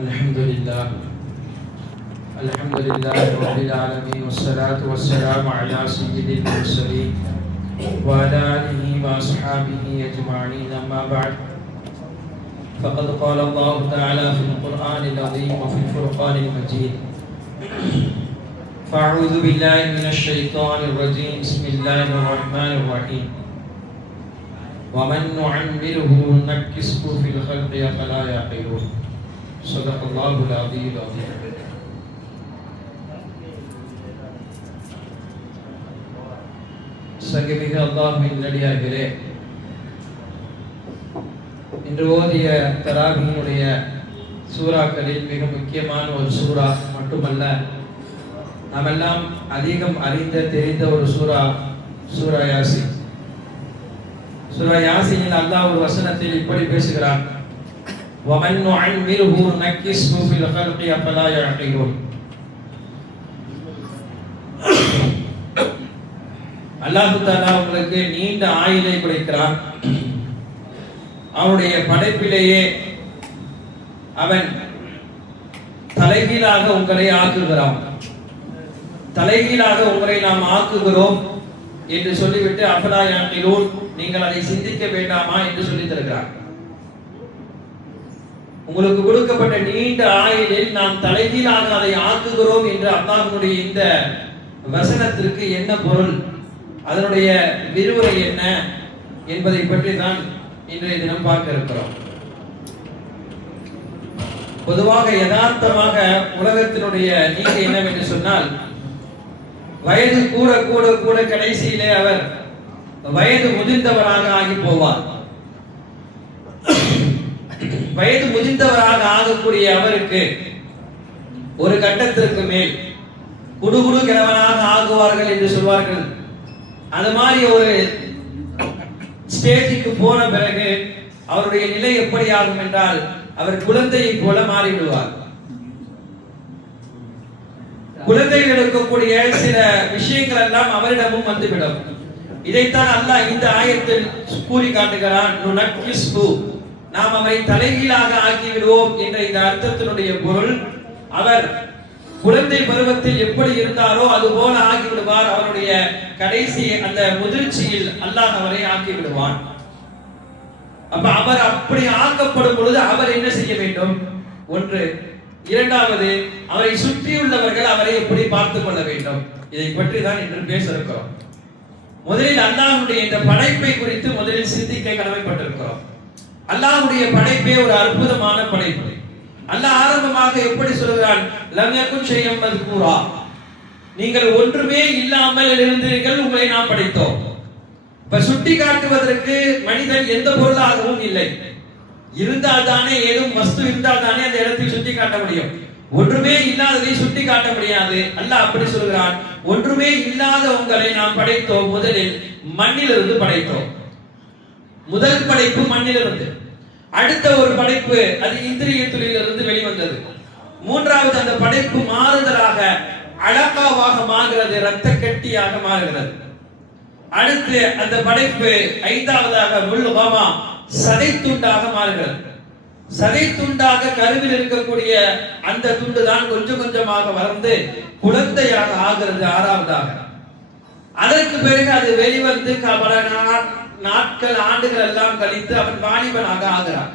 الحمد لله رب العالمين والصلاة والسلام على سيد المرسلين وعلى آله وأصحابه أجمعين. أما بعد فقد قال الله تعالى في القرآن العظيم وفي الفرقان المجيد: فأعوذ بالله من الشيطان الرجيم. بسم الله الرحمن الرحيم. ومن نعمره نكسه في الخلق أفلا يعقلون. صدق الله العظيم العظيم. சங்கமிக அல்லாஹ்வின் நல்லடியார்களே, இன்று ஓதிய தராபீனுடைய சூறாக்களில் மிக முக்கியமான ஒரு சூறா மட்டுமல்ல, நாமெல்லாம் அதிகம் தெரிந்த ஒரு சூரா யாசின். சூரா யாசினில் அல்லாஹ் ஒரு வசனத்தில் இப்படி பேசுகிறான்: وَمَنْ نُعَمِّرْهُ نَكِّسْهُ فِي الْخَلْقِ أَفَلَا يَعْقِلُونَ. அல்லாஹ் தஆலா உங்களுக்கு நீண்ட ஆயுளை கொடுக்கிறான். அவனுடைய படைப்பிலேயே அவன் தலைகீழாக உங்களை ஆக்குகிறான். தலைகீழாக உங்களை நாம் ஆக்குகிறோம் என்று சொல்லிவிட்டு அஃபலா யாகிலூன், நீங்கள் அதை சிந்திக்க வேண்டாமா என்று சொல்லி தருகிறார். உங்களுக்கு கொடுக்கப்பட்ட நீண்ட ஆயுளில் நாம் தலைகீழாக அதை ஆக்குகிறோம் என்று அல்லாஹ்வுடைய இந்த வசனத்திற்கு என்ன பொருள், அதனுடைய விரிவுரை என்ன என்பதை பற்றி தான் இன்றைய தினம் பார்க்க இருக்கிறோம். பொதுவாக யதார்த்தமாக உலகத்தினுடைய நீதி என்னவென்று சொன்னால், வயது கூட கூட கூட கடைசியிலே அவர் வயது முதிர்ந்தவராக ஆகி போவார். வயது முதிர்ந்தவராக ஆகக்கூடிய அவருக்கு ஒரு கட்டத்திற்கு மேல் குடுகுடு கிழவனாக ஆகுவார்கள் என்று சொல்வார்கள். அது மாதிரி ஒரு ஸ்டேஜுக்கு போன பிறகு அவருடைய நிலை எப்படி ஆகும் என்றால், அவர் குழந்தையை போல மாறிவிடுவார். குழந்தைகள் இருக்கக்கூடிய சில விஷயங்கள் எல்லாம் அவரிடமும் வந்துவிடும். இதைத்தான் அல்லாஹ் இந்த ஆயத்தில் கூறி காட்டுகிறான்: நுனக்கிஸ்ஹு, நாம் அவரை தலைகீழாக ஆக்கி விடுவோம் என்ற இந்த அர்த்தத்தினுடைய பொருள், அவர் குழந்தை பருவத்தில் எப்படி இருந்தாரோ அது போல ஆக்கி விடுவார். அவருடைய கடைசி அந்த முதிர்ச்சியில் அல்லாஹ் அவரை ஆக்கி விடுவான். அப்ப அவர் அப்படி ஆக்கப்படும் பொழுது அவர் என்ன செய்ய வேண்டும்? ஒன்று. இரண்டாவது, அவரை சுற்றியுள்ளவர்கள் அவரை எப்படி பார்த்துக் கொள்ள வேண்டும்? இதை பற்றி தான் இன்று பேச இருக்கிறோம். முதலில் அல்லாஹ்வுடைய இந்த படைப்பை குறித்து முதலில் சிந்திக்க கடமைப்பட்டிருக்கிறோம். அல்லாஹ்வுடைய படைப்பே ஒரு அற்புதமான படைப்பு. அல்லாஹ் ஆரம்பமாக எப்படி சொல்கிறான்? லம் யகுன் ஷைஅன் மذ்கூரா, நீங்கள் ஒன்றுமே இல்லாமல் இருந்தீர்கள், உங்களை நாம் படைத்தோம். இப்ப சுட்டி காட்டுவதற்கு மனிதன் எந்த பொருளாகவும் இல்லை. இருந்தால் தானே, ஏதும் வஸ்து இருந்தால் தானே அந்த இடத்தில் சுட்டி காட்ட முடியும். ஒன்றுமே இல்லாததை சுட்டி காட்ட முடியாது. அல்லாஹ் அப்படி சொல்கிறான்: ஒன்றுமே இல்லாத உங்களை நாம் படைத்தோம். முதலில் மண்ணிலிருந்து படைத்தோம். முதல் படைப்பு மண்ணிலிருந்து. அடுத்த ஒரு படைப்பு அது இந்திரியத்திலிருந்து வெளிவந்தது. மூன்றாவது அந்த படைப்பு மாறுதலாக அலகாவாக மாறுகிறது, இரத்த கட்டியாக மாறுகிறது. அடுத்து அந்த படைப்பு ஐந்தாவதாக முல்லுகாமா, சதை துண்டாக மாறுகிறது. சதை துண்டாக கருவில் இருக்கக்கூடிய அந்த துண்டு தான் கொஞ்சம் கொஞ்சமாக வளர்ந்து குழந்தையாக ஆகிறது ஆறாவதாக. அதற்கு பிறகு அது வெளிவந்து நாட்கள் ஆண்டுகள் எல்லாம் கழித்து அவன் வாலிபனாக ஆகிறான்.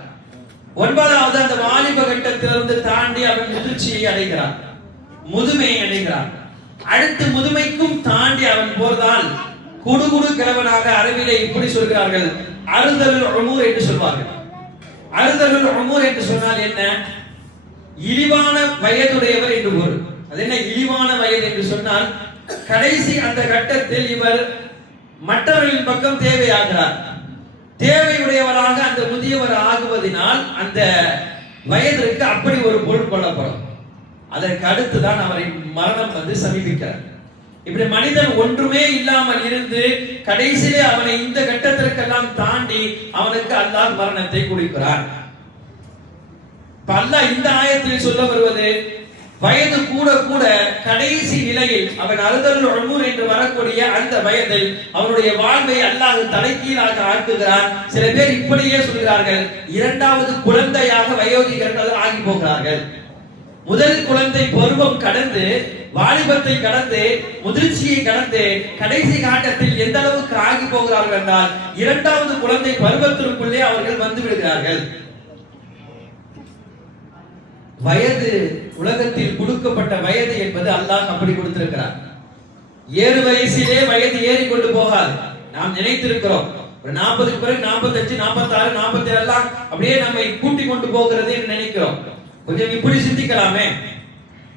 ஒன்பதாவது அந்த வாலிப கட்டத்திலிருந்து தாண்டி அவன் முதிர்ச்சியை அடைகிறான், முதுமையை அடைகிறான். அடுத்து முதுமைக்கும் தாண்டி அவன் போர்தால் குடுகுடு கிழவனாக அரபிலே இப்படி சொல்கிறார்கள், அறுதலுல் உமூர் என்று சொல்வார்கள். அறுதலுல் உமூர் என்று சொன்னால் என்ன? இழிவான வயதுடையவர் என்று பொருள். அது என்ன இழிவான வயது என்று சொன்னால், கடைசி அந்த கட்டத்தில் இவர் மற்றவர்களின் பக்கம் தேவையாகிறார். தேவையுடையவராக அந்த முதியவர் ஆகுவதனால் அந்த வயதிற்கு அப்படி ஒரு பொருள் கொள்ளப்படும். அதற்கு அடுத்துதான் அவரை மரணம் வந்து சமீபிக்கிறார். இப்படி மனிதன் ஒன்றுமே இல்லாமல் இருந்து கடைசியிலே அவனை இந்த கட்டத்திற்கெல்லாம் தாண்டி அவனுக்கு அல்லாஹ் மரணத்தை கொடுக்கிறார். அல்லாஹ் இந்த ஆயத்தில் சொல்ல வருவது, வயது கூட கூட கடைசி நிலையில் அவன் அறுதல் உமர் என்று வரக்கூடிய அந்த வயதில் அவனுடைய வாழ்வை அல்லாஹ் தலைகீழாக ஆக்குகிறான். சில பேர் இப்படியே சொல்கிறார்கள், இரண்டாவது குழந்தையாக வயோதிகர்கள் ஆகி போகிறார்கள். முதல் குழந்தை பருவம் கடந்து வாலிபத்தை கடந்து முதிர்ச்சியை கடந்து கடைசி காட்டத்தில் எந்த அளவுக்கு ஆகி போகிறார்கள் என்றால் இரண்டாவது குழந்தை பருவத்திற்குள்ளே அவர்கள் வந்து விடுகிறார்கள். வயது உலகத்தில் கொடுக்கப்பட்ட வயது என்பது அல்லாஹ் அப்படி கொடுத்திருக்கிறார். ஏறு வயசிலே வயது ஏறி கொண்டு போகாது. நாம் நினைத்திருக்கிறோம் ஒரு 40க்கு பிறகு 45, 46, 47 எல்லாம் அப்படியே நம்மை கூட்டி கொண்டு போகிறது என்று நினைக்கிறோம். கொஞ்சம் இப்படி சிந்திக்கலாமே.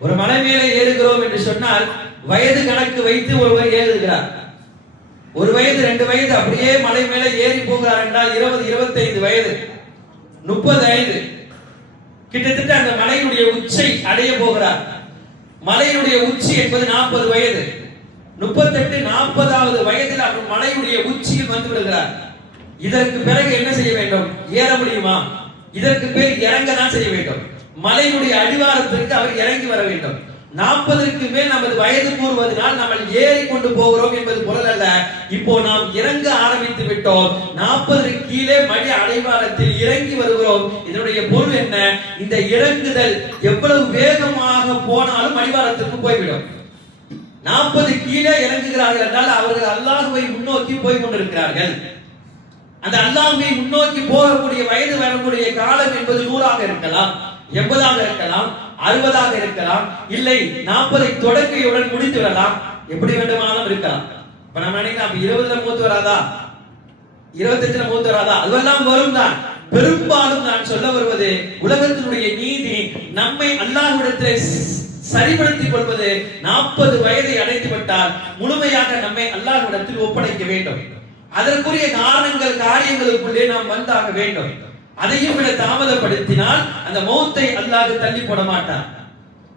ஒரு மலை மேலே ஏறுகிறோம் என்று சொன்னால் வயது கணக்கு வைத்து ஒருவர் ஏறுகிறார். ஒரு வயது 2 வயது அப்படியே மலை மேலே ஏறி போகிறார் என்றால் 20, 25 வயது, 35 கிட்டத்தட்ட அந்த மலையுடைய உச்சை அடைய போகிறார். மலையுடைய உச்சி என்பது 40 வயது. 38, 40வது வயதில் அவர் மலையுடைய உச்சியில் வந்து விடுகிறார். இதற்கு பிறகு என்ன செய்ய வேண்டும்? ஏற முடியுமா? இதற்கு பேர் இறங்க தான் செய்ய வேண்டும். மலையுடைய அடிவாரத்திற்கு அவர் இறங்கி வர வேண்டும். 40ற்கு மேல் நமது வயது கூறுவதனால் நம்ம ஏறி கொண்டு போகிறோம் என்பது பொருள் அல்ல. இப்போ நாம் இறங்க ஆரம்பித்து விட்டோம். 40ற்கு கீழே மடி அடிவாரத்தில் இறங்கி வருகிறோம். இதனுடைய பொருள் என்ன? இந்த இறங்குதல் எவ்வளவு வேகமாக போனாலும் அடிவாரத்திற்கு போய்விடும். 40 கீழே இறங்குகிறார்கள் என்றால் அவர்கள் அல்லாஹ்வை முன்னோக்கி போய் கொண்டிருக்கிறார்கள். அந்த அல்லாஹ்வை முன்னோக்கி போகக்கூடிய வயது வரக்கூடிய காலம் என்பது 100ஆக இருக்கலாம், 80ஆக இருக்கலாம், 60ஆக இருக்கலாம், இல்லை 40ஐ தொடக்கையுடன் முடித்து விடலாம், எப்படி வேண்டுமானாலும் இருக்கலாம். இப்ப நம்ம நினைக்கலாம் 20ல மூத்து வராதா, 25ல மூத்து வராதா, அதெல்லாம் வரும் தான். பெரும்பாலும் நான் சொல்ல வருவது உலகத்தினுடைய நீதி நம்மை அல்லாஹ்விடத்தில் சரிபடுத்திக் கொள்வது 40 வயதை அடைந்து விட்டால் முழுமையாக நம்மை அல்லாஹ்விடத்தில் ஒப்படைக்க வேண்டும். அதற்குரிய காரணங்கள் காரியங்களுக்குள்ளே நாம் வந்தாக வேண்டும். அதையும் விட தாமதப்படுத்தினால் அந்த மௌத்தை அல்லாஹ் தள்ளி போட மாட்டார்.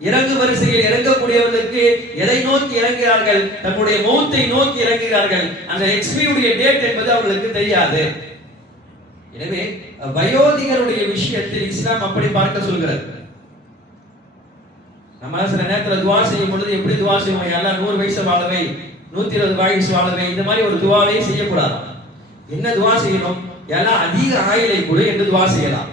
இறங்கு வரிசையில் இறங்கக்கூடியவர்களுக்கு எதை நோக்கி இறங்குகிறார்கள்? தன்னுடைய மௌத்தை நோக்கி இறங்குகிறார்கள். அந்த எக்ஸ்பியுடைய டேட் என்பது அவர்களுக்கு தெரியாது. எனவே வயோதிகருடைய விஷயத்தில் இஸ்லாம் அப்படி பார்க்க சொல்கிறது. நம்ம சில நேரத்தில் துவா செய்யும் பொழுது எப்படி துவா செய்வோம்? எல்லாம் 100 வயசு வாழவை, 120 வயசு வாழவை, இந்த மாதிரி ஒரு துவாவை செய்யக்கூடாது. என்ன துவா செய்யணும்? எல்லாம் அதிக ஆயுளை கொடு என்று துவா செய்யலாம்.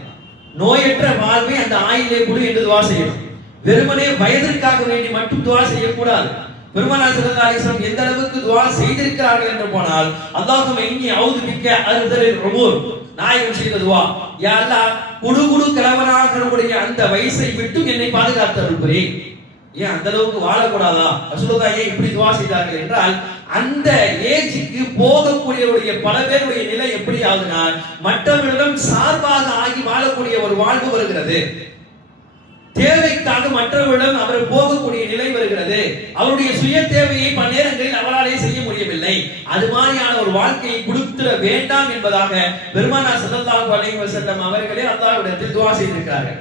நோயற்ற வாழ்வை அந்த ஆயுளை கொடு என்று துவா செய்யணும். வெறுமனே வயதிற்காக வேண்டி மட்டும் துவா செய்யக்கூடாது. பெருமானார் ஸல்லல்லாஹு அலைஹி வஸல்லம் எந்த அளவுக்கு துவா செய்திருக்கிறார்கள் என்று போனால், அல்லாஹும்ம இன்னி அஊது பிக்க அர்தலில் உமூர், நாயகம் செய்த துவா, யா அல்லாஹ் குடுகுடு கிழவனாகக்கூடிய அந்த வயசை விட்டு என்னை பாதுகாத்தருள் புரி. ஏன் அந்த அளவுக்கு வாழக்கூடாதா? ரசூலுல்லாஹ் ஏன் இப்படி துவா செய்தார்கள் என்றால், அந்த ஏஜுக்கு போகக்கூடியவருடைய பல பேருடைய நிலை எப்படி ஆகுதுன்னா, மற்றவர்களிடம் சார்பாக ஆகி வாழக்கூடிய ஒரு வாழ்வு வருகிறது. தேவைக்காக மற்றவர்களிடம் அவர் போகக்கூடிய நிலை வருகிறது. அவருடைய சுய தேவையை பல நேரங்களில் அவராலே செய்ய முடியவில்லை. அது மாதிரியான ஒரு வாழ்க்கையை கொடுத்துட வேண்டாம் என்பதாக பெருமானார் ஸல்லல்லாஹு அலைஹி வஸல்லம் அவர்களே அல்லாஹ்விடத்தில் துஆ செய்திருக்கிறார்கள்.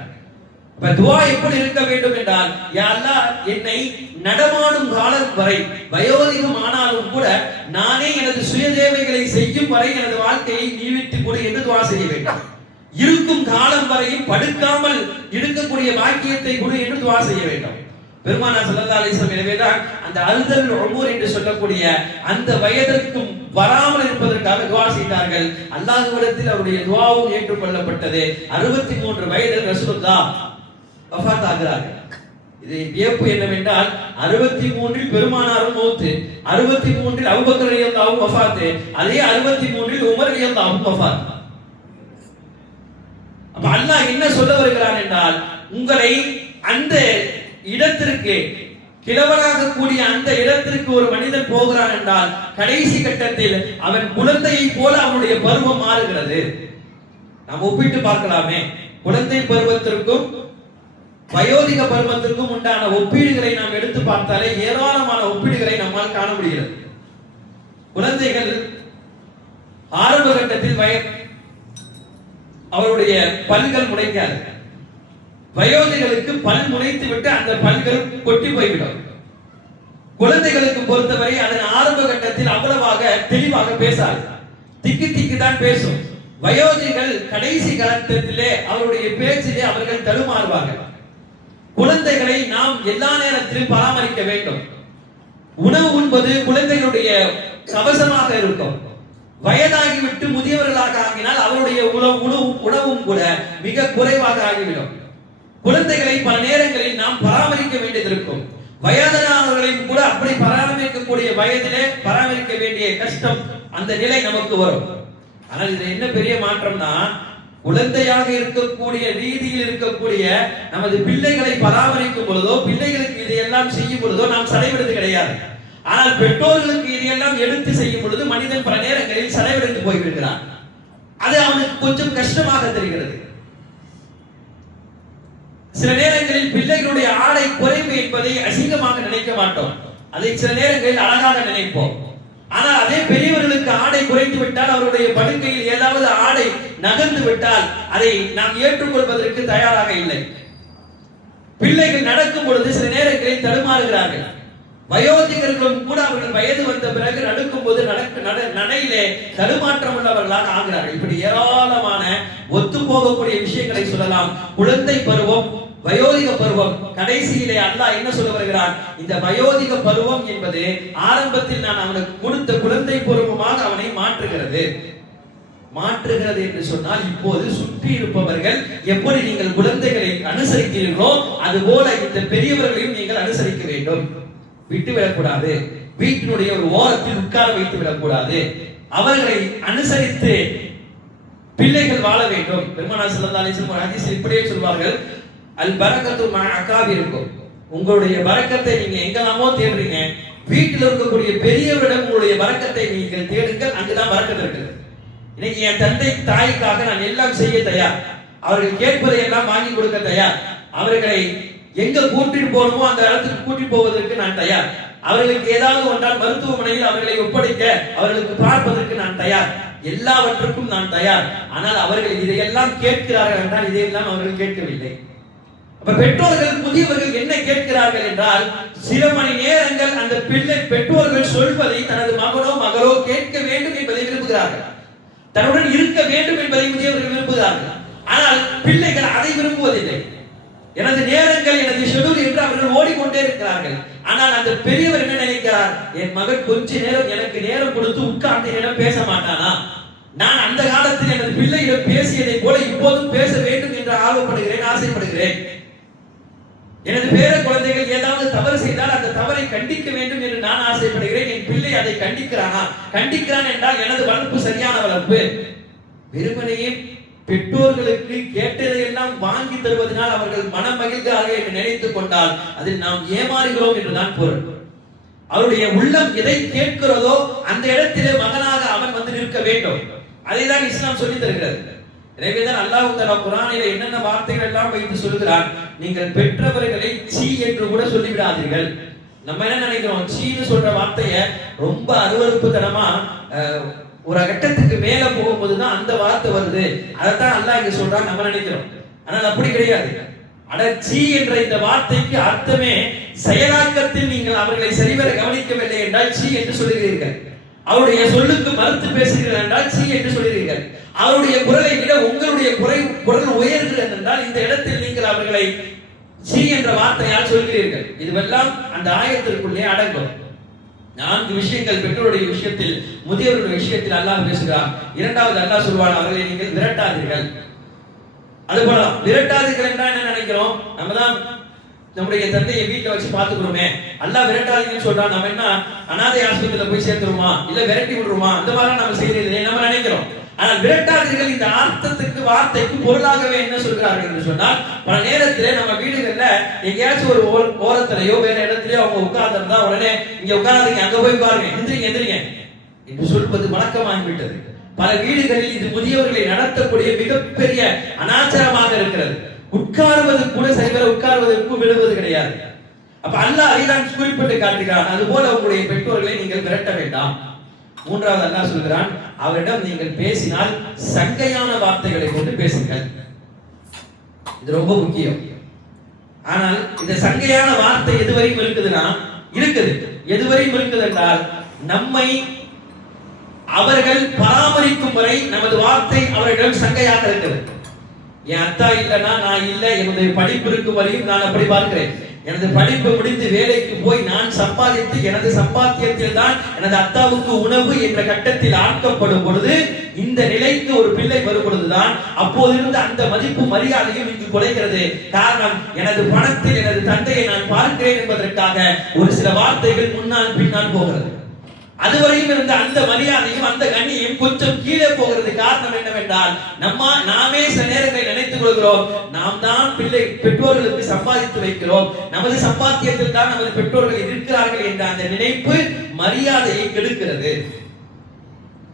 அப்ப துஆ எப்படி இருக்க வேண்டும் என்றால், யா அல்லாஹ் என்னை நடமாடும் காலம் வரை, வயோதிகம் ஆனாலும் கூட நானே எனது சுய தேவைகளை செய்யும் வரை எனது வாழ்க்கையை நீவித்துக் கொடு என்று துஆ செய்ய வேண்டும். இருக்கும் காலம் வரையும் படுக்காமல் இருக்கக்கூடிய பாக்கியத்தை கொடு என்று துஆ செய்ய வேண்டும். பெருமானார் ஸல்லல்லாஹு அலைஹி வஸல்லம் எனவேதான் அந்த அல்தல் உமூர் என்று சொல்லக்கூடிய அந்த வயதிற்கும் வராமல் இருப்பதற்காக துஆ செய்தார்கள். அல்லாஹ்விடத்தில் அவருடைய துஆவும் ஏற்றுக்கொள்ளப்பட்டது. 63 வயதில் ரசூலுல்லாஹ் வஃபாத் ஆகிறார்கள். இது வியப்பு என்னவென்றால் 63இல் பெருமானாரும் மௌத், 63இல் அபூபக்கர் ரலியல்லாஹு வஃபாத், அதே 63இல் உமர் ரலியல்லாஹு வஃபாத். அப்ப அல்லாஹ் என்ன சொல்ல வருகிறான் என்றால், உங்களை அந்த இடத்திற்கு கிழவனாக கூடிய அந்த இடத்திற்கு ஒரு மனிதன் போகிறான் என்றால் கடைசி கட்டத்தில் அவன் குழந்தையை போல அவனுடைய பருவம் மாறுகிறது. நாம் ஒப்பிட்டு பார்க்கலாமே. குழந்தை பருவத்திற்கும் வயோதிக பருவத்திற்கும் உண்டான ஒப்பீடுகளை நாம் எடுத்து பார்த்தாலே ஏராளமான ஒப்பீடுகளை நம்மால் காண முடிகிறது. குழந்தைகள் ஆரம்ப கட்டத்தில் அவருடைய பல்கள் முளைக்காது. வயோதிகளுக்கு பல் முளைத்து விட்டு அந்த பல்கள் கொட்டி போய்விடும். குழந்தைகளுக்கு பொறுத்தவரை அதன் ஆரம்ப கட்டத்தில் அவ்வளவாக தெளிவாக பேசாது, திக்கு திக்கு தான் பேசும். வயோதிகள் கடைசி கட்டத்திலே அவருடைய பேச்சிலே அவர்கள் தடுமாறுவார்கள். குழந்தைகளை நாம் எல்லா நேரத்திலும் பராமரிக்க வேண்டும். உணவு உண்பது குழந்தைகளுடைய கவசமாக இருக்கும். வயதாகிவிட்டு முதியவர்களாக ஆகினால் அவருடைய உணவும் கூட மிக குறைவாக ஆகிவிடும். குழந்தைகளை பல நேரங்களில் நாம் பராமரிக்க வேண்டியது இருக்கும். வயதானவர்களையும் கூட அப்படி பராமரிக்கக்கூடிய வயதிலே பராமரிக்க வேண்டிய கஷ்டம், அந்த நிலை நமக்கு வரும். ஆனால் இது என்ன பெரிய மாற்றம்னா, குழந்தையாக இருக்கக்கூடிய ரீதியில் இருக்கக்கூடிய நமது பிள்ளைகளை பராமரிக்கும் பொழுதோ, பிள்ளைகளுக்கு இதையெல்லாம் செய்யும் பொழுதோ நாம் சடைவிடுவது கிடையாது. ஆனால் பெற்றோர்களுக்கு இதையெல்லாம் எடுத்து செய்யும் பொழுது மனிதன் பல நேரங்களில் சடைவிடுத்து போய்விடுகிறான். அது அவனுக்கு கொஞ்சம் கஷ்டமாக தெரிகிறது. சில நேரங்களில் பிள்ளைகளுடைய ஆடை குறைவு என்பதை அசிங்கமாக நினைக்க மாட்டோம், அதை சில நேரங்களில் அழகாக நினைப்போம். ஆனால் அதே பெரியவர்களுக்கு ஆடை குறைத்து விட்டால், அவருடைய படுக்கையில் ஏதாவது ஆடை நகர்ந்து விட்டால் அதை நாம் ஏற்றுக்கொள்வதற்கு தயாராக இல்லை. பிள்ளைகள் நடக்கும் பொழுது சில நேரங்களில் தடுமாறுகிறார்கள். வயோதிகர்களும் கூட அவர்கள் வயது வந்த பிறகு நடக்கும் போது நடையிலே தடுமாற்றம் உள்ளவர்களாக ஆகிறார்கள். இப்படி ஏராளமான ஒத்து போகக்கூடிய விஷயங்களை சொல்லலாம். குழந்தை பருவம், வயோதிக பருவம், கடைசியிலே அல்லாஹ் என்ன சொல்ல வருகிறான்? இந்த வயோதிக பருவம் என்பது ஆரம்பத்தில் நான் அவனுக்கு கொடுத்த குழந்தை பருவமாக அவனை மாற்றுகிறது என்று சொன்னால், இப்போது சுற்றி இருப்பவர்கள் எப்படி நீங்கள் குழந்தைகளை அனுசரிக்கிறீர்களோ அதுபோல இந்த பெரியவர்களையும் நீங்கள் அனுசரிக்க வேண்டும். விட்டு விடக்கூடாது, வீட்டினுடைய ஒரு ஓரத்தில் உட்கார வைத்து விடக்கூடாது. அவர்களை அனுசரித்து பிள்ளைகள் வாழ வேண்டும். பெருமானார் ஸல்லல்லாஹு அலைஹி வஸல்லம் ஒரு ஹதீஸில் இப்படியே சொல்வார்கள், அல் பரக்கத்து மஅ அகாபிருக்கும். உங்களுடைய பரக்கத்தை நீங்க எங்கெல்லாமோ தேடுறீங்க, வீட்டில் இருக்கக்கூடிய பெரியவரிடம் உங்களுடைய பரக்கத்தை நீங்கள் தேடுங்கள், அங்குதான் பரக்கத்து இருக்குது. இன்னைக்கு என் தந்தை தாய்க்காக நான் எல்லாம் செய்ய தயார், அவர்கள் கேட்பதை எல்லாம் வாங்கி கொடுக்க தயார், அவர்களை எங்க கூட்டிட்டு போகணுமோ அந்த இடத்துக்கு கூட்டிட்டு போவதற்கு நான் தயார், அவர்களுக்கு ஏதாவது ஒன்றால் மருத்துவமனையில் அவர்களை ஒப்படைக்க, அவர்களுக்கு பார்ப்பதற்கு நான் தயார், எல்லாவற்றுக்கும் நான் தயார். ஆனால் அவர்கள் இதையெல்லாம் கேட்கிறார்கள் என்றால் இதையெல்லாம் அவர்கள் கேட்கவில்லை. அப்ப பெற்றோர்கள், முதியவர்கள் என்ன கேட்கிறார்கள் என்றால், சில மணி நேரங்கள் அந்த பெற்றோர்கள் சொல்வதை தனது மகனோ மகளோ கேட்க வேண்டும் என்பதை விரும்புகிறார்கள், தன்னுடன் இருக்க வேண்டும் என்பதை முதியவர்கள் விரும்புகிறார்கள். ஆனால் பிள்ளைகள் அதை விரும்புவதில்லை. எனது நேரங்கள், எனது ஷெட்யூல் என்று அவர்கள் ஓடிக்கொண்டே இருக்கிறார்கள். ஆனால் அந்த பெரியவர் என்ன நினைக்கிறார்? என் மகன் கொஞ்ச நேரம் எனக்கு நேரம் கொடுத்து உட்கார்ந்து என்னிடம் பேச மாட்டானா? நான் அந்த காலத்தில் எனது பிள்ளையிடம் பேசியதை போல இப்போதும் பேச வேண்டும் என்று ஆர்வப்படுகிறேன், ஆசைப்படுகிறேன். எனது பேர குழந்தைகள் ஏதாவது தவறு செய்தால் அந்த தவறை கண்டிக்க வேண்டும் என்று நான் ஆசைப்படுகிறேன். என் பிள்ளை அதை கண்டிக்கிறானா? கண்டிக்கிறான் என்றால் எனது வளர்ப்பு சரியான வளர்ப்பு. வெறுமனையே பெற்றோர்களுக்கு கேட்டதையெல்லாம் வாங்கி தருவதனால் அவர்கள் மனம் மகிழ்கிறார்கள் என்று நினைத்துக் கொண்டால் அதில் நாம் ஏமாறுகிறோம் என்றுதான் பொருள். அவருடைய உள்ளம் எதை கேட்கிறதோ அந்த இடத்திலே மகனாக அவன் வந்து நிற்க வேண்டும். அதைதான் இஸ்லாம் சொல்லி தருகிறது. எனவேதான் அல்லாஹ் தஆலா குர்ஆனிலே என்னென்ன வார்த்தைகள் எல்லாம் வைத்து சொல்கிறான், நீங்கள் பெற்றவர்களை சீ என்று கூட சொல்லிவிடாதீர்கள். நம்ம என்ன நினைக்கிறோம், சீன்னு சொல்ற வார்த்தையை ரொம்ப அருவருப்புத்தனமா ஒரு கட்டத்துக்கு மேல போகும்போதுதான் அந்த வார்த்தை வருது, அதைத்தான் அல்லாஹ் இங்க சொல்றான் நம்ம நினைக்கிறோம். ஆனால் அப்படி கிடையாது. அடச்சி என்ற இந்த வார்த்தைக்கு அர்த்தமே செயலாக்கத்தில் நீங்கள் அவர்களை சரிவர கவனிக்கவில்லை என்றால் சீ என்று சொல்லுகிறீர்கள், அவருடைய சொல்லுக்கு மறுத்து பேசுகிறீர்கள் என்றால் சீ என்று சொல்லுகிறீர்கள், அவருடைய குரலை விட உங்களுடைய குரல் உயர்கிறது என்றால் இந்த இடத்தில் நீங்கள் அவர்களை சீ என்ற வார்த்தையால் சொல்கிறீர்கள். இதுவெல்லாம் அந்த ஆயத்திற்குள்ளே அடங்கும். 4 விஷயங்கள் பெற்றோருடைய விஷயத்தில், முதியவருடைய விஷயத்தில் அல்லாஹ் பேசுகிறார். இரண்டாவது அல்லாஹ் சொல்வான், அவர்களை நீங்கள் விரட்டாதீர்கள். அதுபோல விரட்டாதீர்கள் என்றால் என்ன நினைக்கிறோம், நம்ம தான் நம்முடைய தந்தையை வீட்டுல வச்சு பாத்துக்கிறோமே, அல்லாஹ் விரட்டாதீங்கன்னு சொல்றான், நம்ம என்ன அனாதை ஆஸ்பத்திரியில போய் சேர்த்துருமா இல்ல விரட்டி விடுறோமா, அந்த மாதிரி நம்ம செய்யறதில்லை நம்ம நினைக்கிறோம். ஆனால் விரட்டாதீர்கள் இந்த அர்த்தத்துக்கு வார்த்தைக்கு பொருளாகவே என்ன சொல்கிறார்கள் என்று சொன்னால், பல நேரத்திலே நம்ம வீடுகள்ல எங்கேயாச்சும் ஒரு ஓரத்திலேயோ வேற இடத்துலயோ அவங்க உட்கார்ந்துருந்தா உடனே இங்க உட்காராதீங்க, அங்க போய் பாருங்க, எந்திரிங்க எந்திரிங்க என்று சொல்வது வழக்கமாகிவிட்டது. பல வீடுகளில் இது முதியவர்களை நடத்தக்கூடிய மிகப்பெரிய அனாச்சாரமாக இருக்கிறது. உட்காருவது கூட சரிவர உட்காருவதற்கு விடுவது கிடையாது. அப்ப அல்லாஹ் அதைதான் குறிப்பிட்டு காட்டுகிறான், அதுபோல உங்களுடைய பெற்றோர்களை நீங்கள் விரட்ட வேண்டாம். மூன்றாவது அல்லாஹ் சொல்கிறான், அவரிடம் நீங்கள் பேசினால் சங்கையான வார்த்தைகளை கொண்டு பேசுங்கள். இது ரொம்ப முக்கியம். ஆனால் இந்த சங்கையான வார்த்தை எதுவரையும் இருக்குதுன்னா இருக்குது. எதுவரையும் இருக்குது என்றால், நம்மை அவர்கள் பராமரிக்கும் வரை நமது வார்த்தை அவர்களிடம் சங்கையாக இருக்கிறது. என் அத்தா இல்லைன்னா நான் இல்லை, என்னுடைய படிப்பு இருக்கும் வரையும் நான் அப்படி பார்க்கிறேன். எனது படிப்பு முடித்து வேலைக்கு போய் நான் சம்பாதித்து எனது சம்பாத்தியத்தில் தான் எனது அத்தாவுக்கு உணவு என்ற கட்டத்தில் ஆக்கப்படும் பொழுது, இந்த நிலைக்கு ஒரு பிள்ளை வரும் பொழுதுதான் அப்போதிருந்து அந்த மதிப்பு மரியாதையும் இங்கு குறைகிறது. காரணம், எனது பணத்தில் எனது தந்தையை நான் பார்க்கிறேன் என்பதற்காக ஒரு சில வார்த்தைகள் முன்னால் பின்னால் போகிறது. அதுவரையும் இருந்த அந்த மரியாதையும் அந்த கண்ணியும் கொஞ்சம் கீழே போகிறது. காரணம் என்னவென்றால், நாமே சில நேரங்களில் நினைத்துக் கொள்கிறோம், நாம் தான் பெற்றோர்களுக்கு சம்பாதித்து வைக்கிறோம், நமது சம்பாத்தியத்தில் தான் நமது பெற்றோர்கள் இருக்கிறார்கள் என்ற அந்த நினைப்பு மரியாதையை கெடுக்கிறது.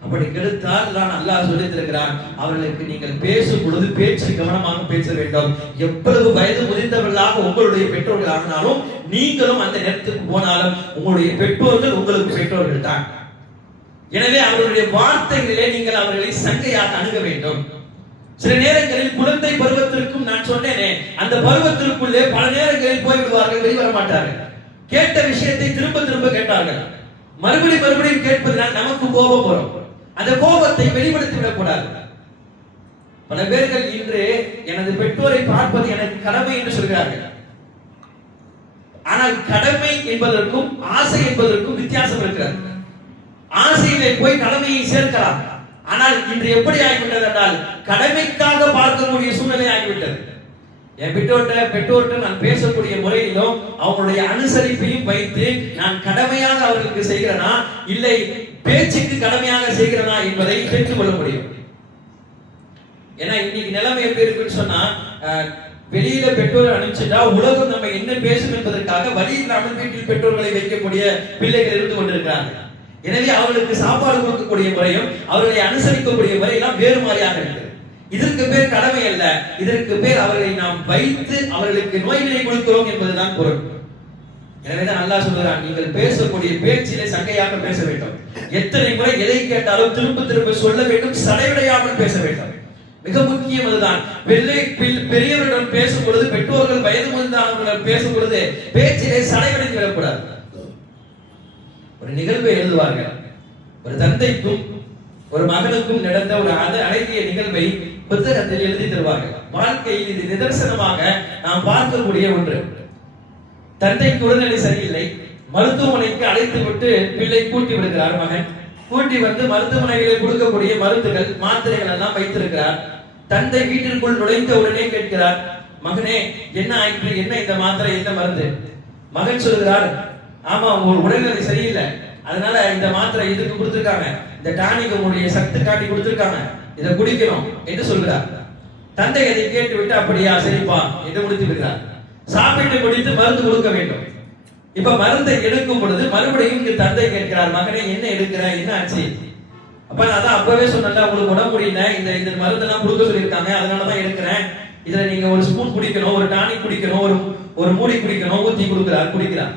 அப்படி கெடுத்தால் தான் அல்லாஹ் சொல்லித்திருக்கிறான், அவர்களுக்கு நீங்கள் பேசும் பொழுது பேச்சு கவனமாக பேச வேண்டும். எவ்வளவு வயது முதிர்ந்தவர்களாக உங்களுடைய பெற்றோர்கள் ஆனாலும், நீங்களும் அந்த நேரத்துக்கு போனாலும் உங்களுடைய பெற்றோர்கள் உங்களுக்கு பெற்றோர்கள் தான். எனவே அவர்களுடைய வார்த்தைகளிலே நீங்கள் அவர்களை சங்கையாக அணுக வேண்டும். சில நேரங்களில் குழந்தை பருவத்திற்கும் நான் சொன்னேனே, அந்த பருவத்திற்குள்ளே பல நேரங்களில் போய்விடுவார்கள், வெளிவர மாட்டார்கள். கேட்ட விஷயத்தை திரும்ப திரும்ப கேட்டார்கள். மறுபடியும் கேட்பதனால் நமக்கு கோபம் வரும். அந்த கோபத்தை வெளிப்படுத்தி விடக்கூடாது. பல பேர்கள் இன்று எனது பெற்றோரை பார்ப்பது எனக்கு கடமை என்று சொல்கிறார்கள். ஆனால் கடமை என்பதற்கும் ஆசை என்பதற்கும் வித்தியாசம் இருக்கிறது. ஆசையிலே போய் கடமையை சேர்க்கலாம். ஆனால் இன்று எப்படி ஆகிவிட்டது என்றால், கடமைக்காக பார்க்கக்கூடிய சூழ்நிலை ஆகிவிட்டது. என் பெற்றோர்கிட்ட நான் பேசக்கூடிய முறையிலும் அவங்களுடைய அனுசரிப்பையும் வைத்து நான் கடமையாக அவர்களுக்கு செய்கிறனா இல்லை பேச்சுக்கு கடமையாக செய்கிறனா என்பதை தெரிந்து கொள்ள முடியும். ஏன்னா இன்னைக்கு நிலைமை எப்படி இருக்குன்னு சொன்னா, வெளியில பெற்றோர் அனுப்பிச்சுட்டா உலகம் நம்ம என்ன பேசும் என்பதற்காக வழி இல்லாமல் வீட்டில் பெற்றோர்களை வைக்கக்கூடிய பிள்ளைகள் இருந்து கொண்டிருக்கிறார்கள். எனவே அவர்களுக்கு சாப்பாடு கொடுக்கக்கூடிய முறையும் அவர்களை அனுசரிக்கக்கூடிய முறையெல்லாம் வேறு மாதிரியாக இருக்கு. இதற்கு பேர் கடமை அல்ல, இதற்கு பேர் அவர்களை நாம் வைத்து அவர்களுக்கு நோய்களை கொடுக்கிறோம் என்பதுதான் பொருள். எனவேதான் அல்லாஹ் சொல்கிறான், நீங்கள் பேசக்கூடிய பேச்சிலே சங்கையாக பேச வேண்டும். எத்தனை முறை எதை கேட்டாலும் திரும்ப திரும்ப சொல்ல வேண்டும், சடைவிடையாமல் பேச வேண்டும். மிக முக்கியம் அதுதான். பெரியவரிடம் பேசும் பொழுது, பெற்றோர்கள் வயது முதிர்ந்தவர்களிடம் பேசும் பொழுது பேச்சிலே சடைவடைந்து விடக்கூடாது. ஒரு நிகழ்வை எழுதுவார்கள். ஒரு தந்தைக்கும் ஒரு மகனுக்கும் நடந்த ஒரு அழகிய நிகழ்வை புத்தகத்தில் எழுதி தருவார்கள். வாழ்க்கையில் இது நிதர்சனமாக நாம் பார்க்கக்கூடிய ஒன்று. தந்தைக்கு உடல்நிலை சரியில்லை, மருத்துவமனைக்கு அழைத்து விட்டு பிள்ளை கூட்டி விடுகிறார். மகன் கூட்டி வந்து மருத்துவமனைகளில் கொடுக்கக்கூடிய மருந்துகள் மாத்திரைகள் எல்லாம் வைத்திருக்கிறார். தந்தை வீட்டிற்குள் நுழைந்த உடனே கேட்கிறார், மகனே என்ன ஆயிற்று, என்ன இந்த மாத்திரை, என்ன மருந்து? மகன் சொல்கிறார், ஆமா உங்க உடல்நிலை சரியில்லை, அதனால இந்த மாத்திரை இதுக்கு கொடுத்திருக்காங்க, இந்த டானிக் உங்களுடைய சத்து காட்டி கொடுத்திருக்காங்க, இதை குடிக்கணும் என்று சொல்கிறார். தந்தை அதை கேட்டு விட்டு அப்படியா சரிப்பா என்று முடித்து விடுகிறார். சாப்பிட்டு முடித்து மருந்து கொடுக்க வேண்டும். இப்ப மருந்தை எடுக்கும் பொழுது மறுபடியும் இங்கு தந்தை கேட்கிறார், மகனே என்ன எடுக்கிற, என்ன ஆச்சு? அப்ப நான் அப்பவே சொன்னேன், உங்களுக்கு உடம்பு முடியல, இந்த மருந்தெல்லாம் கொடுக்க சொல்லியிருக்காங்க, அதனாலதான் எடுக்கிறேன். இதுல நீங்க ஒரு ஸ்பூன் குடிக்கணும், ஒரு டானிக் குடிக்கணும், ஒரு மூடி குடிக்கணும், ஊத்தி குடிக்கிறார்.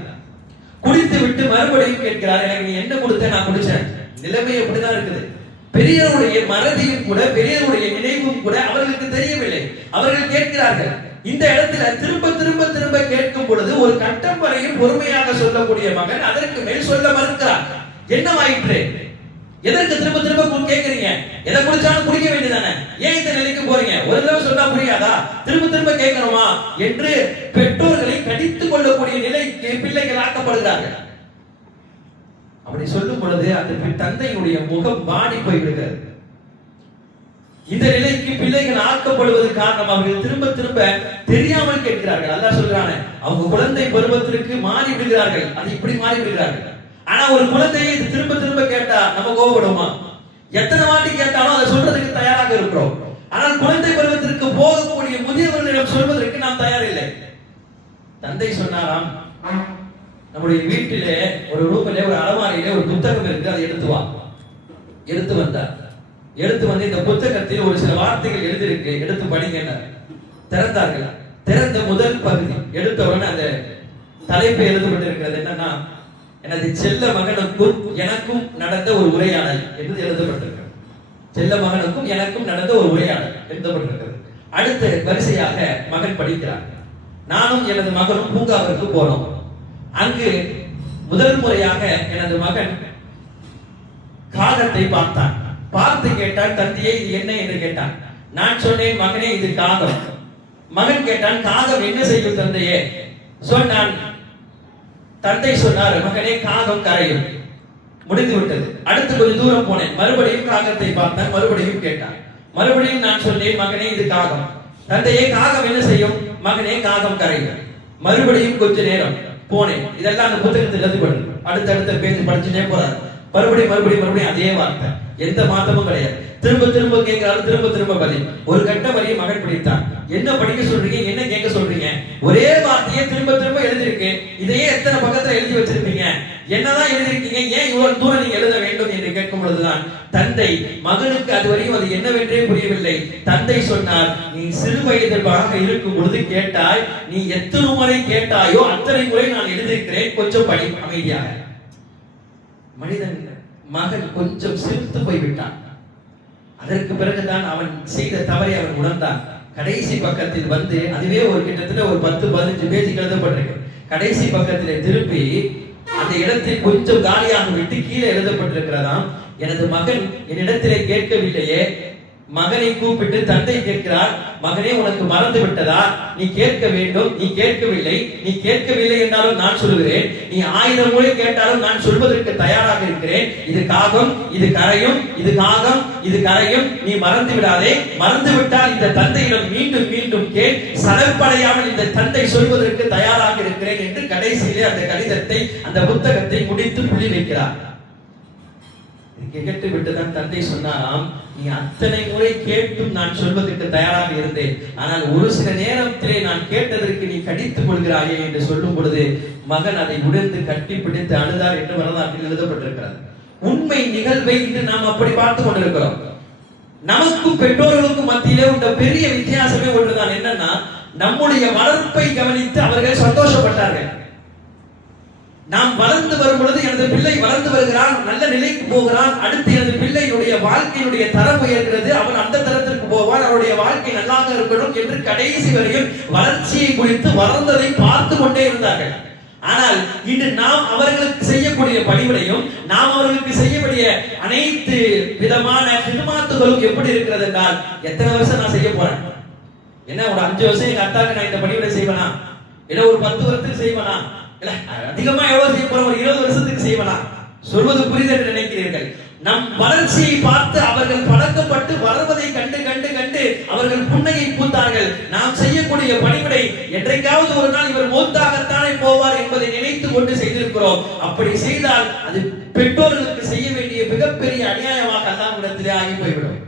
குடித்து விட்டு மறுபடியும் கேட்கிறார், எனக்கு நீ என்ன கொடுத்த? நான் குடிச்சேன். நிலைமை எப்படிதான் இருக்குது. பெரியவருடைய மறதியும் கூட, பெரியவருடைய நினைவும் கூட அவர்களுக்கு தெரியவில்லை. அவர்கள் கேட்கிறார்கள். இந்த இடத்துல திரும்ப திரும்ப திரும்ப கேட்கும் பொழுது ஒரு கட்டம் வரையும் பொறுமையாக சொல்லக்கூடிய மகன் அதற்கு மேல் சொல்ல மறுக்கிறார். என்னவாயிற்று? எதற்கு திரும்ப திரும்ப கேட்கிறீங்க? எதை குடிச்சாலும் குடிக்க வேண்டியதானே, ஏன் இந்த நிலைக்கு போறீங்க? ஒரு தடவை சொன்னா புரியாதா? திரும்ப திரும்ப கேட்கணுமா என்று பெற்றோர்களை கடித்துக் கொள்ளக்கூடிய நிலைக்கு பிள்ளைகள் ஆக்கப்படுகிறார்கள். அப்படி சொல்லும் பொழுது அந்த தந்தையுடைய முகம் வாடி போய்விடுகிறது. இந்த நிலைக்கு பிள்ளைகள் ஆக்கப்படுவது காரணம் அவர்கள் திரும்ப திரும்ப தெரியாமல் கேட்கிறார்கள். அல்லாஹ் சொல்றானே, அவங்க குழந்தை பருவத்திற்கு மாறி விடுகிறார்கள். அது இப்படி மாறி விடுகிறார்கள். ஆனா ஒரு குழந்தையை திரும்ப திரும்ப கேட்டா நம்ம கோபப்படுமா? எத்தனை வாட்டி கேட்டாலும் அதை சொல்றதுக்கு தயாராக இருக்கிறோம். ஆனால் குழந்தை பருவத்திற்கு போகக்கூடிய முதியவர்களிடம் சொல்வதற்கு நாம் தயாரில்லை. தந்தை சொன்னாராம், நம்முடைய வீட்டிலே ஒரு ரூமிலே ஒரு அலமாரியிலே ஒரு புத்தகம் இருக்கு, அதை எடுத்து வா. எடுத்து வந்தார். எடுத்து வந்து இந்த புத்தகத்தில் ஒரு சில வார்த்தைகள் எழுதியிருக்கு, எடுத்து படிங்க. திறந்தார்கள். திறந்த முதல் பகுதி எடுத்த உடனே அந்த தலைப்பு எழுதப்பட்டிருக்கிறது என்னன்னா, எனது செல்ல மகனுக்கும் எனக்கும் நடந்த ஒரு உரையாடல் என்று எழுதப்பட்டிருக்கிறது. செல்ல மகனுக்கும் எனக்கும் நடந்த ஒரு உரையாடல் எழுதப்பட்டிருக்கிறது. அடுத்த வரிசையாக மகன் படிக்கிறார். நானும் எனது மகனும் பூங்காவிற்கு போனோம். அங்கு முதல் முறையாக எனது மகன் காகத்தை பார்த்தான். பார்த்து கேட்டான், தந்தையை இது என்ன என்று கேட்டான். நான் சொன்னேன், மகனே இது காகம். மகன் கேட்டான், காகம் என்ன செய்யும் தந்தையே? சொன்னான். தந்தை சொன்னார், மகனே காகம் கரையும். முடிந்து விட்டது. அடுத்து கொஞ்சம் தூரம் போனேன், மறுபடியும் காகத்தை பார்த்தான், மறுபடியும் கேட்டான். மறுபடியும் நான் சொன்னேன், மகனே இது காகம். தந்தையே காகம் என்ன செய்யும்? மகனே காகம் கரையும். மறுபடியும் கொஞ்ச நேரம் போனேன். இதெல்லாம் அந்த புத்தகத்தில் எழுதி பண்ணு. அடுத்த பேஜ் படிச்சுட்டே போறாரு. மறுபடியும் அதே வார்த்தை, எந்த மாற்றமும் கிடையாது. திரும்ப திரும்ப கேட்கிறாரு, திரும்ப பதில். ஒரு கட்ட வரையை மகன் பிடித்தான். என்ன படிக்க சொல்றீங்க, என்ன கேட்க சொல்றீங்க? ஒரே வார்த்தையை திரும்ப எழுதிருக்கு. இதையே எத்தனை பக்கத்துல எழுதி வச்சிருப்பீங்க? என்னதான் எழுதிருக்கீங்க? ஏன் இவ்வளவு தூரம் நீங்க எழுத வேண்டும் என்று கேட்கும் பொழுதுதான் தந்தை மகனுக்கு அதுவரையும் அது என்னவென்றே புரியவில்லை. தந்தை சொன்னார், நீ சிறு வயதாக இருக்கும் பொழுது கேட்டாய், நீ எத்தனை முறை கேட்டாயோ அத்தனை முறை நான் எழுதியிருக்கிறேன், கொஞ்சம் படி அமைதியாக. மனிதன் மகன் கொஞ்சம் சிரித்து போய்விட்டான். அதற்கு பிறகுதான் அவன் செய்த தவறை அவன் உணர்ந்தான். கடைசி பக்கத்தில் வந்து அதுவே ஒரு கிட்டத்தட்ட ஒரு 10-15 பேஜ் எழுதப்பட்டிருக்கு. கடைசி பக்கத்தில் திருப்பி அந்த இடத்தில் கொஞ்சம் காலியாக விட்டு கீழே எழுதப்பட்டிருக்கிறதாம், எனது மகன் என்னிடத்திலே கேட்கவில்லையே. மகனை கூப்பிட்டு தந்தை கேட்கிறார், மகனே உனக்கு மறந்து விட்டதா? நீ கேட்க வேண்டும், நீ கேட்கவில்லை. நீ கேட்கவில்லை என்றாலும் நான் சொல்கிறேன், நீ 1000 முறை கேட்டாலும் நான் சொல்வதற்கு தயாராக இருக்கிறேன். இது காகம், இது கரையும், இது காகம், இது கரையும். நீ மறந்து விடாதே. மறந்து விட்டால் இந்த தந்தையிடம் மீண்டும் மீண்டும் கேள். சலப்படையாமல் இந்த தந்தை சொல்வதற்கு தயாராக இருக்கிறேன் என்று கடைசியிலே அந்த கடிதத்தை, அந்த புத்தகத்தை முடித்து புள்ளி வைக்கிறார். கேட்டு விட்டுதான் தந்தை சொன்னாராம், நீ அத்தனை முறை கேட்டும் நான் சொல்வதற்கு தயாராக இருந்தேன். ஆனால் ஒரு சில நேரத்திலே நான் கேட்டதற்கு நீ கடித்துக் கொள்கிறாயே என்று சொல்லும் பொழுது மகன் அதை உணர்ந்து கட்டி பிடித்து அழுதார் என்று வரலாற்றில் எழுதப்பட்டிருக்கிறது. உண்மை நிகழ்வை இன்று நாம் அப்படி பார்த்து கொண்டிருக்கிறோம். நமக்கும் பெற்றோர்களுக்கும் மத்தியிலே உள்ள பெரிய வித்தியாசமே ஒன்றுதான். என்னன்னா, நம்முடைய வளர்ப்பை கவனித்து அவர்கள் சந்தோஷப்பட்டார்கள். நாம் வளர்ந்து வரும் பொழுது எனது பிள்ளை வளர்ந்து வருகிறான், நல்ல நிலைக்கு போகிறான், அடுத்து எனது பிள்ளையுடைய வாழ்க்கையினுடைய தரம் உயர்கிறது, அவன் அந்த தரத்திற்கு போவான், அவருடைய வாழ்க்கை நல்லாக இருக்கணும் என்று கடைசி வரையும் வளர்ச்சியை குறித்து வளர்ந்ததை பார்த்து கொண்டே இருந்தார்கள். ஆனால் இன்று நாம் அவர்களுக்கு செய்யக்கூடிய பணிவிடையும் நாம் அவர்களுக்கு செய்யக்கூடிய அனைத்து விதமான ஹிதுமாத்துகளும் எப்படி இருக்கிறது என்றால், எத்தனை வருஷம் நான் செய்ய போறேன், என்ன ஒரு 5 வருஷம் எங்க அத்தாக்கு நான் இந்த பணிவிடை செய்வேனா, இல்ல ஒரு 10 வருஷத்துக்கு செய்வேனா, இல்ல அதிகமா எவ்வளவு செய்ய போறோம், ஒரு 20 வருஷத்துக்கு செய்வலாம். சொல்வது புரியுது என்று நினைக்கிறீர்கள். நம் வளர்ச்சியை பார்த்து அவர்கள் பழக்கப்பட்டு வளர்வதை கண்டு கண்டு கண்டு அவர்கள் புன்னகை பூத்தார்கள். நாம் செய்யக்கூடிய பணிவிடை என்றைக்காவது ஒரு நாள் இவர் மௌத்தாகத்தானே போவார் என்பதை நினைத்து கொண்டு செய்திருக்கிறோம். அப்படி செய்தால் அது பெற்றோர்களுக்கு செய்ய வேண்டிய மிகப்பெரிய அநியாயமாக அல்லாஹ்விடத்திலே ஆகி போய்விடும்.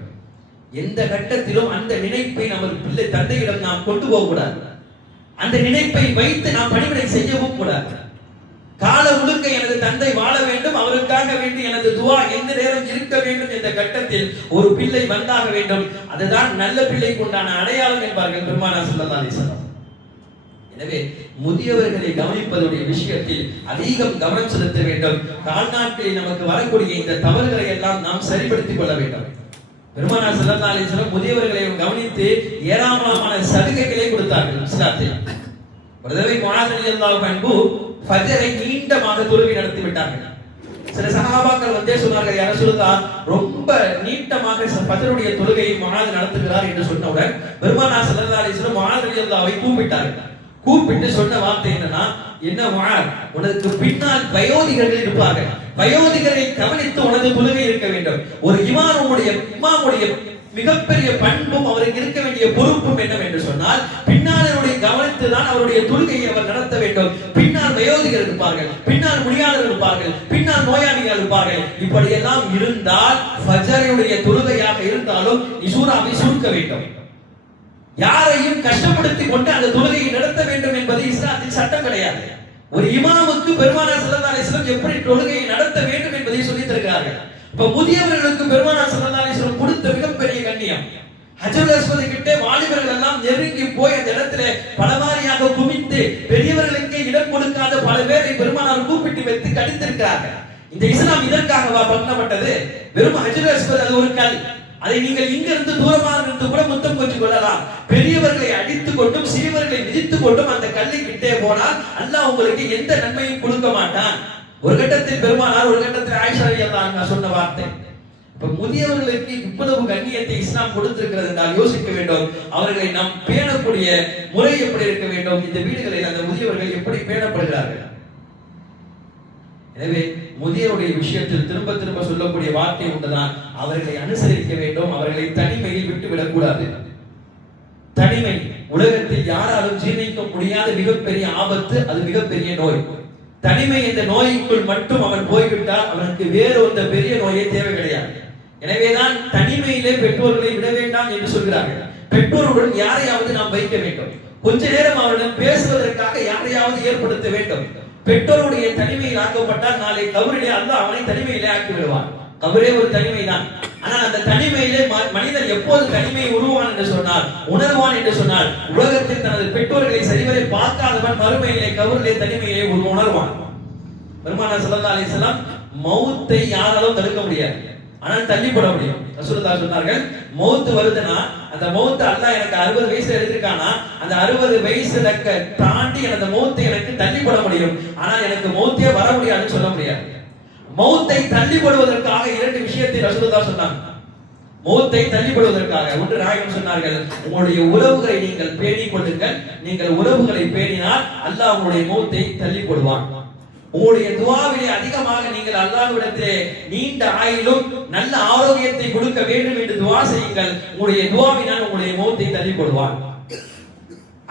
எந்த கட்டத்திலும் அந்த நினைப்பை நமது பிள்ளை தந்தையிடம் நாம் கொண்டு போக கூடாது. அந்த நினைப்பை வைத்து நாம் பணிவிடை செய்யவும் கூடாது. கால முழுக்க எனது தந்தை வாழ வேண்டும், அவருக்காக வேண்டி எனது துஆ எந்த நேரம் இருக்க வேண்டும் என்ற கட்டத்தில் ஒரு பிள்ளை வந்தாக வேண்டும். அதுதான் நல்ல பிள்ளைக்கு உண்டான அடையாளம் என்பார்கள் பெருமானார் ஸல்லல்லாஹு அலைஹி வஸல்லம். எனவே முதியவர்களை கவனிப்பதுடைய விஷயத்தில் அதிகம் கவனம் செலுத்த வேண்டும். கால்நாட்களில் நமக்கு வரக்கூடிய இந்த தவறுகளை எல்லாம் நாம் சரிப்படுத்திக் கொள்ள வேண்டும். பெருமானார் ஸல்லல்லாஹு அலைஹி வஸல்லம் முதியவர்களை கவனித்து ஏராளமான சலுகைகளை கொடுத்தார்கள் இஸ்லாத்தில். ஒரு தடவை முஆஸ் ரலியல்லாஹு அன்ஹு ஃபஜ்ரை நீண்டமாக தொழுகை நடத்தி விட்டார்கள். சில சஹாபாக்கள் வந்தே சொன்னார்கள், யா ரசூலுல்லாஹ் ரொம்ப நீண்டமாக ஃபஜ்ருடைய தொழுகையை முஆஸ் நடத்துகிறார் என்று சொன்னவுடன் பெருமானார் ஸல்லல்லாஹு அலைஹி வஸல்லம் முஆஸ் ரலியல்லாஹுவை கூப்பிட்டார்கள். கூப்பிட்டு சொன்ன வார்த்தை என்னன்னா, என்ன முஆஸ், உனக்கு பின்னால் வயோதிகர்கள் இருப்பார்கள், வயோதிகரை கவனித்து உனது தொழுகை இருக்க வேண்டும். ஒரு இமாமுடைய மிகப்பெரிய பண்பும் அவருக்கு இருக்க வேண்டிய பொறுப்பும் என்னவென்று சொன்னால், பின்னாளருடைய கவனித்துதான் அவருடைய தொழுகையை அவர் நடத்த வேண்டும். பின்னால் வயோதிகர் இருப்பார்கள், பின்னால் முடியாதவர்கள் இருப்பார்கள், பின்னால் நோயாளிகள் இருப்பார்கள். இப்படி எல்லாம் இருந்தால் ஃபஜ்ருடைய தொழுகையாக இருந்தாலும் சூராவை சுருக்க வேண்டும். யாரையும் கஷ்டப்படுத்தி கொண்டு அந்த தொழுகையை நடத்த வேண்டும் என்பது இஸ்லாத்தில் சட்டம் கிடையாது. ஒரு இமாமுக்கு பெருமானார் ஸல்லல்லாஹு அலைஹி வஸல்லம் எப்படி தொழுகையை நடத்த வேண்டும் என்பதை சொல்லித் தருகிறார்கள். இப்ப முதியவர்களுக்கு பெருமானார் ஸல்லல்லாஹு அலைஹி வஸல்லம் கொடுத்த மிகப்பெரிய கண்ணியம். ஹஜ்ருல் அஸ்வத் கிட்ட வாலிபர்கள் எல்லாம் நெருங்கி போய் அந்த இடத்துல பலவாரியாக குமித்து பெரியவர்களுக்கு இடம் கொடுக்காத பல பேரை பெருமானார் கூப்பிட்டு வைத்து கடித்திருக்கிறார்கள். இந்த இஸ்லாம் இதற்காகவா பண்ணப்பட்டது? வெறும் ஹஜ்ருல் அஸ்வத் அது ஒரு கல், அதை நீங்கள் இங்கிருந்து தூரமாக இருந்து கூட முத்தம் கொஞ்சம் கொள்ளலாம். பெரியவர்களை அடித்துக் கொண்டும் சிறியவர்களை மிதித்துக் கொண்டும் அந்த கல்லை கிட்டே போனால் அல்லாஹ் உங்களுக்கு எந்த நன்மையும் கொடுக்க மாட்டான். ஒரு கட்டத்தில் பெருமானார், ஒரு கட்டத்தில் ஆயிஷா ரலியல்லாஹு அன்ஹா சொன்ன வார்த்தை, இப்ப முதியவர்களுக்கு இவ்வளவு கண்ணியத்தை இஸ்லாம் கொடுத்திருக்கிறது என்றால் யோசிக்க வேண்டும், அவர்களை நாம் பேணக்கூடிய முறை எப்படி இருக்க வேண்டும், இந்த வீடுகளில் அந்த முதியவர்கள் எப்படி பேணப்படுகிறார்கள். எனவே முதியவருடைய விஷயத்தில் திரும்ப திரும்ப சொல்லக்கூடிய வார்த்தை ஒன்றுதான், அவர்களை அனுசரிக்க வேண்டும், அவர்களை தனிமையில் விட்டுவிடக் கூடாது. தனிமை உலகத்தில் யாராலும் ஜீர்ணிக்க முடியாத மிகப்பெரிய ஆபத்து, அது மிகப்பெரிய நோய். தனிமை என்ற நோய்க்குள் மட்டும் அவன் போய்விட்டால் அவனுக்கு வேறு ஒரு பெரிய நோயே தேவை கிடையாது. எனவேதான் தனிமையிலே பெற்றோர்களை விட வேண்டாம் என்று சொல்கிறார்கள். பெற்றோருடன் யாரையாவது நாம் வைக்க வேண்டும், கொஞ்ச நேரம் அவரிடம் பேசுவதற்காக யாரையாவது ஏற்படுத்த வேண்டும். பெற்றோருடைய தனிமையில் ஆக்கப்பட்டால் நாளை கபரிலே அல்லாஹ் அவனை தனிமையிலே ஆக்கி விடுவான். கபரே ஒரு தனிமை தான். ஆனால் அந்த தனிமையிலே மனிதன் எப்போது தனிமையை உருவான் என்று சொன்னால், உணர்வான் என்று சொன்னால், உலகத்தில் தனது பெற்றோர்களை சரிவரை பார்க்காதவன் மறுமையிலே கபரிலே தனிமையிலே உணர்வான். பெருமானார் ஸல்லல்லாஹு அலைஹி வஸல்லம் மௌத்தை யாராலும் தடுக்க முடியாது, ஆனால் தள்ளி போட முடியும். ரசூலுல்லாஹ் சொன்னார்கள், மௌத் வருதுன்னா அந்த மௌத் அல்லாஹ் எனக்கு 60 வயசுல எடுத்திருக்கானா, அந்த 60 வயசுல தாண்டி அந்த மௌத்தை எனக்கு தள்ளி போட முடியும், ஆனால் எனக்கு மௌத்தே வர முடியாதுன்னு சொல்ல முடியாது. மௌத்தை தள்ளி போடுவதற்காக 2 விஷயத்தை ரசூலுல்லாஹ் சொன்னாங்க. மௌத்தை தள்ளி போடுவதற்காக ஒன்று நாயகம் சொன்னார்கள், உங்களுடைய உறவுகளை நீங்கள் பேணிக் கொள்ளுங்கள், நீங்கள் உறவுகளை பேணினால் அல்லாஹ் உங்களுடைய மௌத்தை தள்ளி போடுவான். உங்களுடைய துஆவிலே அதிகமாக நீங்கள் அல்லாஹ்விடத்திலே நீண்ட ஆயுளும் நல்ல ஆரோக்கியத்தை கொடுக்க வேண்டும் என்று துஆ செய்யுங்கள், உங்களுடைய துஆவினால் உங்களுடைய மௌத்தை தள்ளி போடுவான்.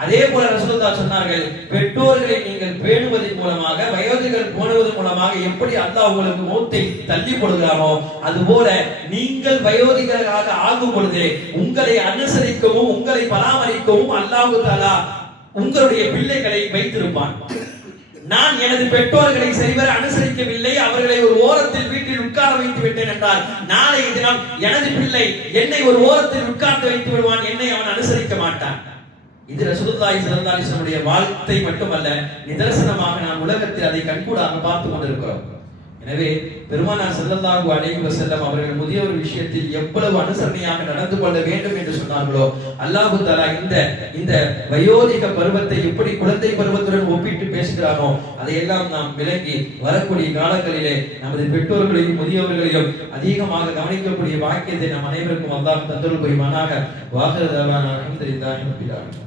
அதே போல ரசூலுல்லாஹ் சொன்னார்கள், பெற்றோர்களை நீங்கள் பேணுவதன் மூலமாக, வயோதிகர் போடுவதன் மூலமாக எப்படி அல்லாஹ் உங்களுக்கு மௌத்தை தள்ளி போடுகிறானோ, அதுபோல நீங்கள் வயோதிகராக ஆகும் பொழுது உங்களை அனுசரிக்கவும் உங்களை பராமரிக்கவும் அல்லாஹ் தஆலா உங்களுடைய பிள்ளைகளை வைத்திருப்பான். நான் எனது பெற்றோர்களை சரிவர அனுசரிக்கவில்லை, அவர்களை ஒரு ஓரத்தில் வீட்டில் உட்கார வைத்து விட்டேன் என்றால் நாளைய தினம் எனது பிள்ளை என்னை ஒரு ஓரத்தில் உட்கார்ந்து வைத்து விடுவான், என்னை அவன் அனுசரிக்க மாட்டான். இது ரசூலுல்லாஹி ஸல்லல்லாஹு அலைஹி வஸல்லம் வாழ்க்கை மட்டுமல்ல, நிதர்சனமாக நாம் உலகத்தில் அதை கண்கூடாக பார்த்து கொண்டிருக்கிறோம். எனவே பெருமானார் ஸல்லல்லாஹு அலைஹி வஸல்லம் அவர்கள் முதியோர் விஷயத்தில் எவ்வளவு அனுசரணையாக நடந்து கொள்ள வேண்டும் என்று சொன்னார்களோ, அல்லாஹ் தஆலா இந்த வயோதிக பருவத்தை எப்படி குழந்தை பருவத்துடன் ஒப்பிட்டு பேசுகிறானோ அதையெல்லாம் நாம் விளங்கி வரக்கூடிய காலங்களிலே நமது பெற்றோர்களையும் முதியோர்களையும் அதிகமாக கவனிக்கக்கூடிய வாக்கியத்தை நம் அனைவருக்கும் அல்லாஹ் தந்தருள் புரிவானாக. வாஹிரு தஅவானா அல்ஹம்துலில்லாஹி ரப்பில் ஆலமீன்.